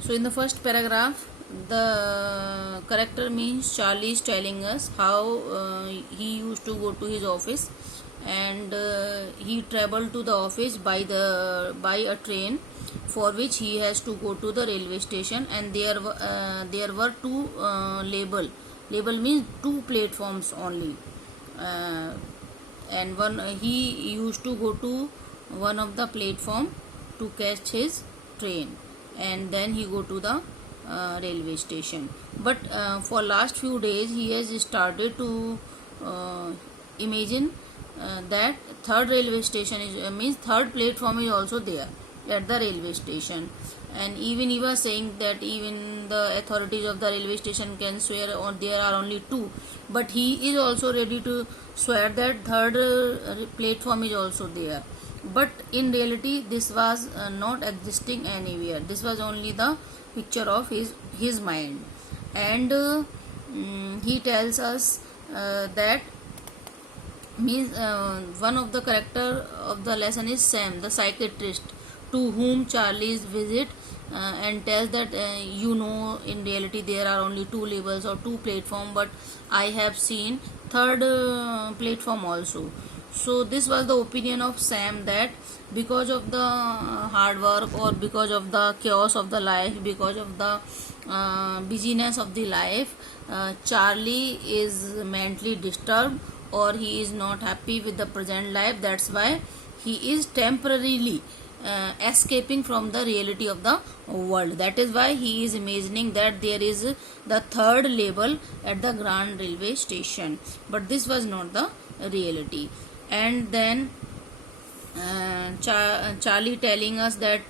So in the first paragraph, the character means Charlie is telling us how he used to go to his office, and he traveled to the office by a train, for which he has to go to the railway station, and there were two label means two platforms only, uh, and one he used to go to one of the platform to catch his train, and then he go to the railway station. But for last few days he has started to imagine that third railway station is means third platform is also there at the railway station, and even he was saying that even the authorities of the railway station can swear or there are only two, but he is also ready to swear that third platform is also there. But in reality this was not existing anywhere. This was only the picture of his mind. And he tells us that means one of the character of the lesson is Sam, the psychiatrist, to whom Charlie's visit and tells that in reality there are only two labels or two platform, but I have seen third platform also. So this was the opinion of Sam, that because of the hard work or because of the chaos of the life, because of the busyness of the life, Charlie is mentally disturbed or he is not happy with the present life. That's why he is temporarily escaping from the reality of the world. That is why he is imagining that there is the third label at the Grand Railway Station, but this was not the reality. And then Charlie telling us that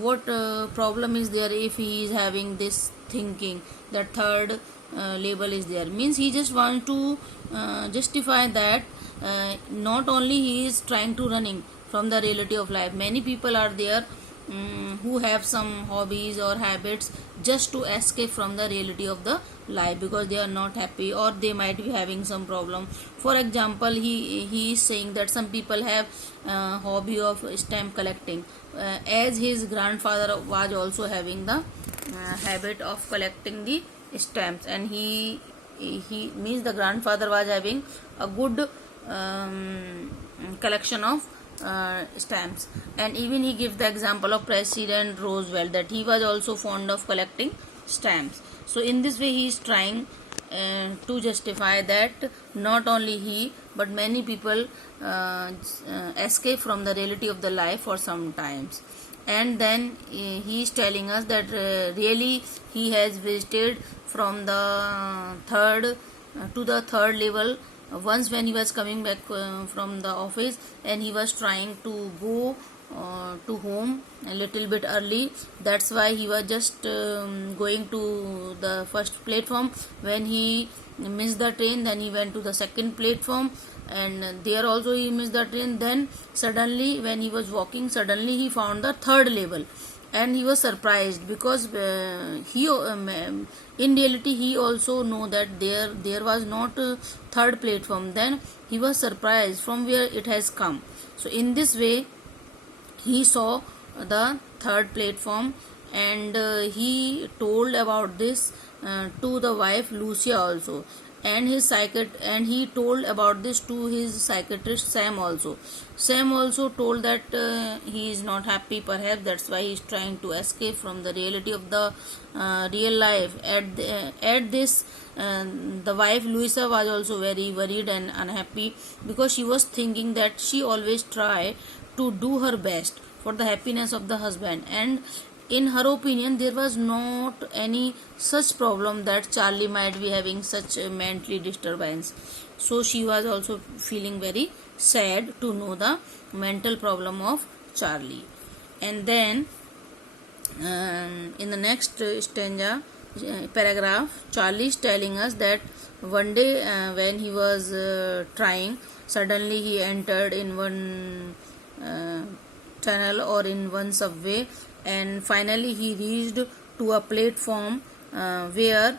what problem is there if he is having this thinking that third label is there, means he just want to justify that not only he is trying to running from the reality of life. Many people are there who have some hobbies or habits just to escape from the reality of the life because they are not happy or they might be having some problem. For example, he is saying that some people have hobby of stamp collecting, as his grandfather was also having the habit of collecting the stamps, and he means the grandfather was having a good collection of stamps. And even he gives the example of President Roosevelt, that he was also fond of collecting stamps. So in this way he is trying to justify that not only he but many people escape from the reality of the life for some times. And then he is telling us that really he has visited from the third to the third level once when he was coming back from the office, and he was trying to go to home a little bit early. That's why he was just going to the first platform. When he missed the train, then he went to the second platform, and there also he missed the train. Then suddenly when he was walking, suddenly he found the third level, and he was surprised because in reality he also know that there was not a third platform. Then he was surprised from where it has come. So in this way he saw the third platform, and he told about this to the wife Lucia also, and he told about this to his psychiatrist Sam also. Sam also told that he is not happy, perhaps that's why he is trying to escape from the reality of the real life. At this the wife Luisa was also very worried and unhappy, because she was thinking that she always try to do her best for the happiness of the husband, and in her opinion there was not any such problem that Charlie might be having such a mentally disturbance. So she was also feeling very sad to know the mental problem of Charlie. And then in the next stanza paragraph, Charlie is telling us that one day when he was trying, suddenly he entered in one tunnel or in one subway, and finally he reached to a platform where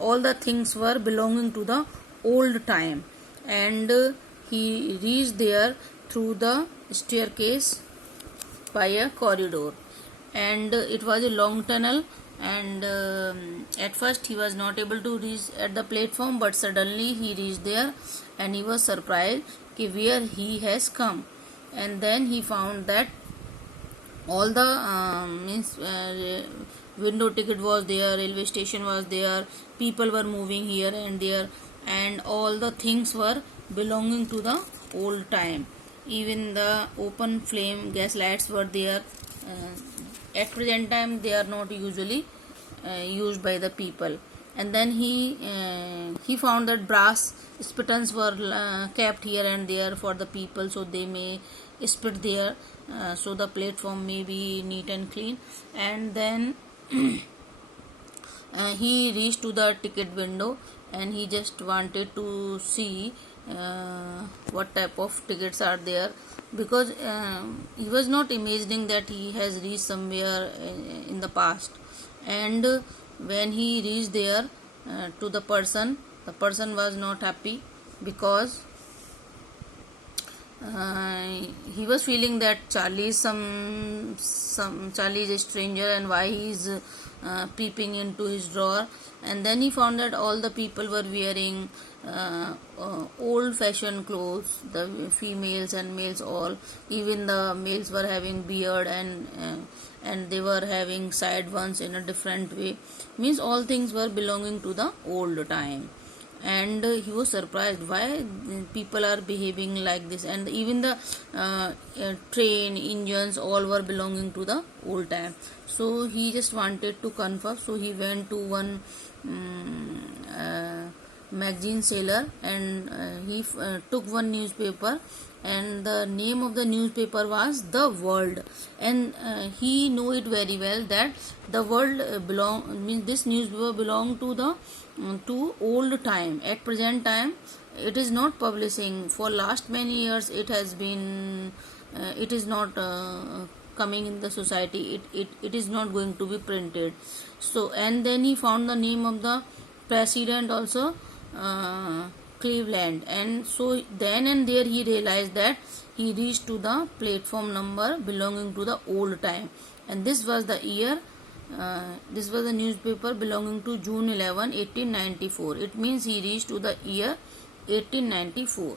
all the things were belonging to the old time, and he reached there through the staircase by a corridor. and it was a long tunnel, and at first he was not able to reach at the platform, but suddenly he reached there, and he was surprised where he has come. And then he found that all the window ticket was there, railway station was there, people were moving here and there, and all the things were belonging to the old time. Even the open flame gas lights were there. At present time they are not usually used by the people. And then he found that brass spittoons were kept here and there for the people, so they may spit there, so the platform may be neat and clean. And then he reached to the ticket window, and he just wanted to see what type of tickets are there, because he was not imagining that he has reached somewhere in the past. And when he reached there to the person was not happy, because he was feeling that Charlie is Charlie is a stranger, and why he is peeping into his drawer. And then he found that all the people were wearing old fashioned clothes, the females and males all. Even the males were having beard, and they were having side ones in a different way, means all things were belonging to the old time. And he was surprised why people are behaving like this, and even the train engines all were belonging to the old time. So he just wanted to confirm, so he went to one magazine seller, and he took one newspaper, and the name of the newspaper was The World. And he knew it very well that the world means this newspaper belong to the to old time. At present time it is not publishing. For last many years it has been it is not coming in the society. It is not going to be printed. So, and then he found the name of the president also, Cleveland. And so then and there he realized that he reached to the platform number belonging to the old time, and this was the year. This was a newspaper belonging to June 11, 1894. It means he reached to the year 1894.